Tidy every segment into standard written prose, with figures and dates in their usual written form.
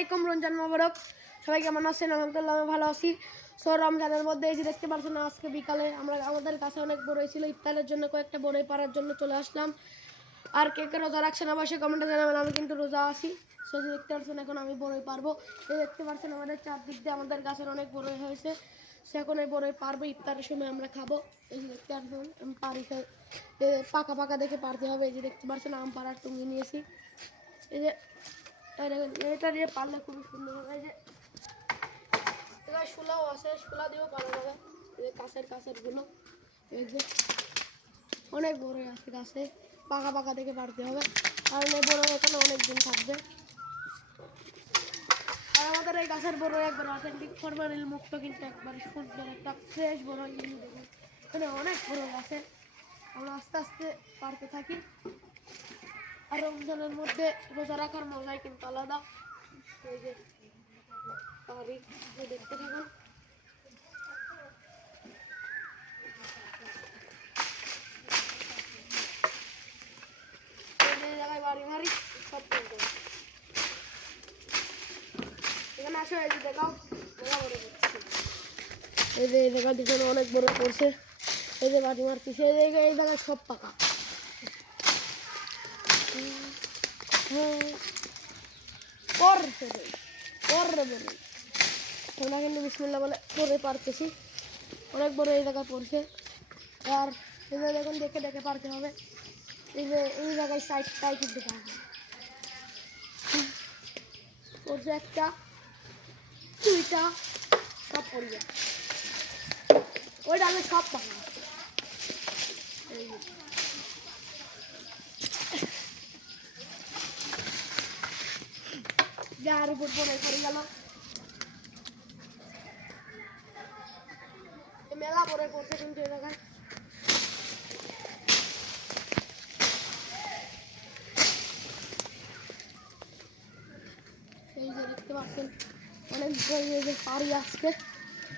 আলাইকুম, রমজান মোবারক। সবাই কেমন আছেন? আলহামদুলিল্লাহ আমি ভালো আছি। সো রমজানের মধ্যে এই যে দেখতে পাচ্ছেন আজকে বিকালে আমাদের কাছে অনেক বড়ই ছিল, ইফতারের জন্য কয়েকটা বড়ই পাড়ার জন্য চলে আসলাম। আর কে কে রোজা রাখছেন অবশ্যই কমেন্টে জানাবেন। আমি কিন্তু রোজা আছি। সো যে দেখতে পাচ্ছেন এখন আমি বড়ই পারবো। এই দেখতে পাচ্ছেন আমাদের চারদিক দিয়ে আমাদের গাছের অনেক বড়ই হয়েছে। সে এখন এই বড়ই পারবো, ইফতারের সময় আমরা খাবো। এই যে দেখতে পাচ্ছেন আমি পারি পাকা পাকা দেখে পারতে হবে। এই যে দেখতে পাচ্ছেন আম পাড়ার টুঙ্গি নিয়েছি। এই যে এটা দিয়ে পারলে খুবই সুন্দর হবে। এই যে শোলাও আছে, শোলা দিয়েও পারা যাবে। এই যে কাছের গুলো এই যে অনেক বড় আছে, গাছে পাকা পাকা দেখে পারতে হবে, কারণ এই বড় এখানে অনেক দিন থাকবে। আর আমাদের এই গাছের বড় একবার অথেন্টিক ফরমালিন মুক্ত, কিন্তু একবার সুন্দর একটা ফ্রেশ বড় দেখুন, এখানে অনেক বড় আছে। আমরা আস্তে আস্তে পারতে থাকি। আর রমজানের মধ্যে রোজা রাখার মজাই কিন্তু আলাদা। এই যে পারি, দেখতে থাকুন। জায়গায় বাড়ি মারি সব এখানে আসো। এই যে দেখাও, এই যে এই জায়গা দিকে অনেক বড় পড়ছে। এই যে বাড়ি মারতেছে, এই জায়গায় সব পাকা। তোমরা কিন্তু বিসমিল্লাহ বলে পরে পারতেছি। অনেক বড় এই জায়গায় পড়ছে। আর এই যে দেখুন, দেখে দেখে পারতে হবে। এই যে এই জায়গায় সাইডটাই কিন্তু পারবে পড়ছে, একটা দুইটা সব পড়বে। ওই ডালে সব পাকা। যার উপর পড়ে গেল, মেলা পরে পড়ছে কিন্তু এই জায়গায়। এই যে দেখতে পাচ্ছেন অনেক পারি, আজকে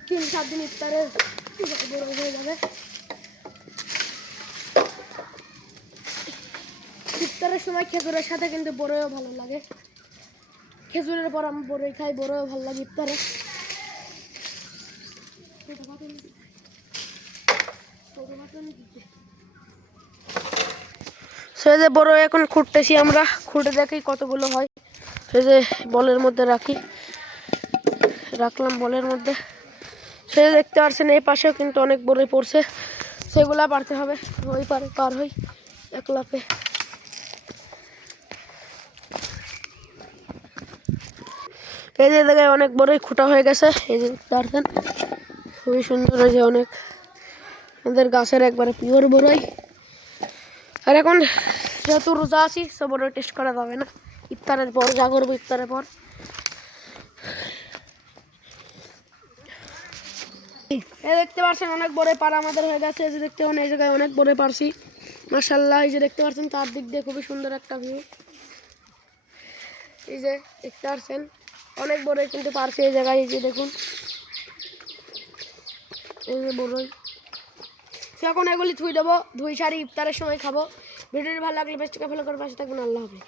3-4 দিন ইফতারের বড় হয়ে যাবে। ইফতারের সময় খেজুরের সাথে কিন্তু বড়ইও ভালো লাগে। খেজুরের পর আমি বড়ই খাই, বড়ইও ভালো লাগে ইফতারে। সেই যে বড় এখন খুঁটতেছি আমরা, খুঁটে দেখি কতগুলো হয়। সেই যে বলের মধ্যে রাখলাম বলের মধ্যে। সে দেখতে পাচ্ছেন এই পাশেও কিন্তু অনেক বড়ই পড়ছে, সেগুলা পারতে হবে। ওই পারে পার হই এক লাফে। এই যে জায়গায় অনেক বড়ই খুঁটা হয়ে গেছে। এই যে দেখতে পাচ্ছেন খুবই সুন্দর হয়েছে, অনেক আমাদের গাছের একবারে পিওর বড়ই। আর এখন যেহেতু রোজা আছি, সব বড়ই টেস্ট করা যাবে না। ইফতারের পর যা করবো, ইফতারের পর। এই দেখতে পাচ্ছেন অনেক বড়ই পাড়া আমাদের হয়ে গেছে। এই যে দেখতে পাচ্ছেন এই জায়গায় অনেক বড়ই পারছি, মাশাআল্লাহ। এই যে দেখতে পাচ্ছেন তার দিক দিয়ে খুবই সুন্দর একটা ভিউ। এই যে দেখতে পাচ্ছেন অনেক বড়ই কিন্তু পারছি এই জায়গায়। এই যে দেখুন, এই যে বড়ই। এখন এগুলি ধুই দেবো, ধুই সারি ইফতারের সময় খাবো। ভিডিওটি ভালো লাগলে বেশি ফলো করে পাশে থাকবেন। আল্লাহ হাফেজ।